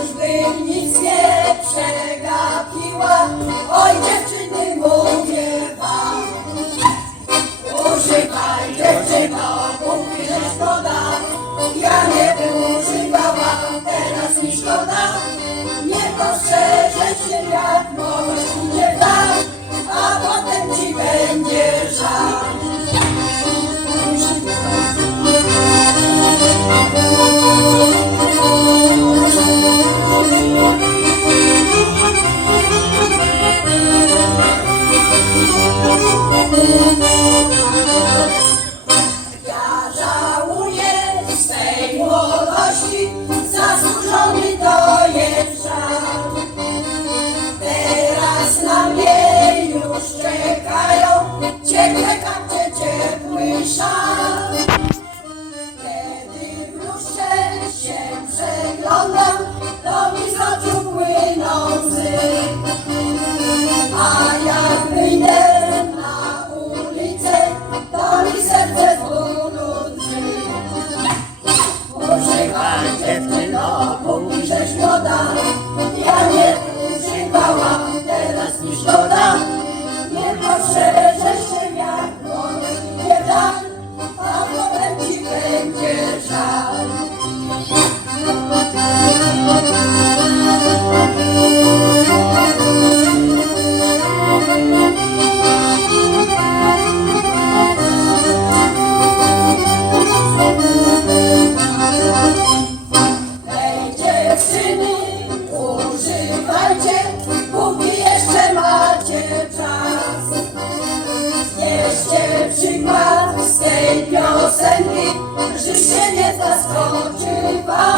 Czyżbym nic nie przegapiła, oj dziewczyny mówię wam. Używaj dziewczyno, póki nie szkoda, ja nie używałam, teraz mi szkoda. Nie postrzeżę się jak mogę. dziewczyno, póki żeś młoda, ja nie używałam, teraz mi szkoda. Czy się nie zaskoczywa?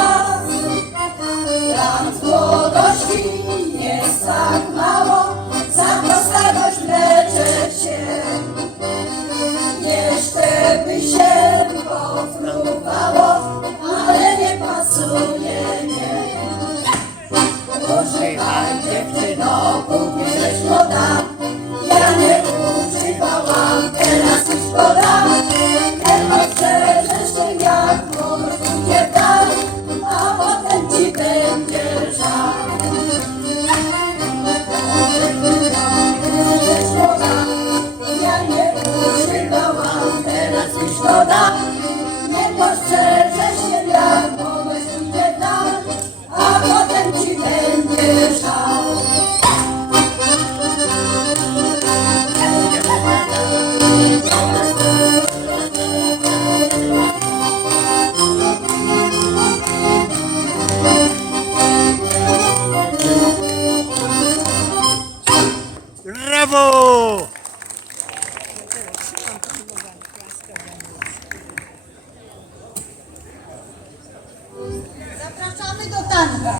컸다니까.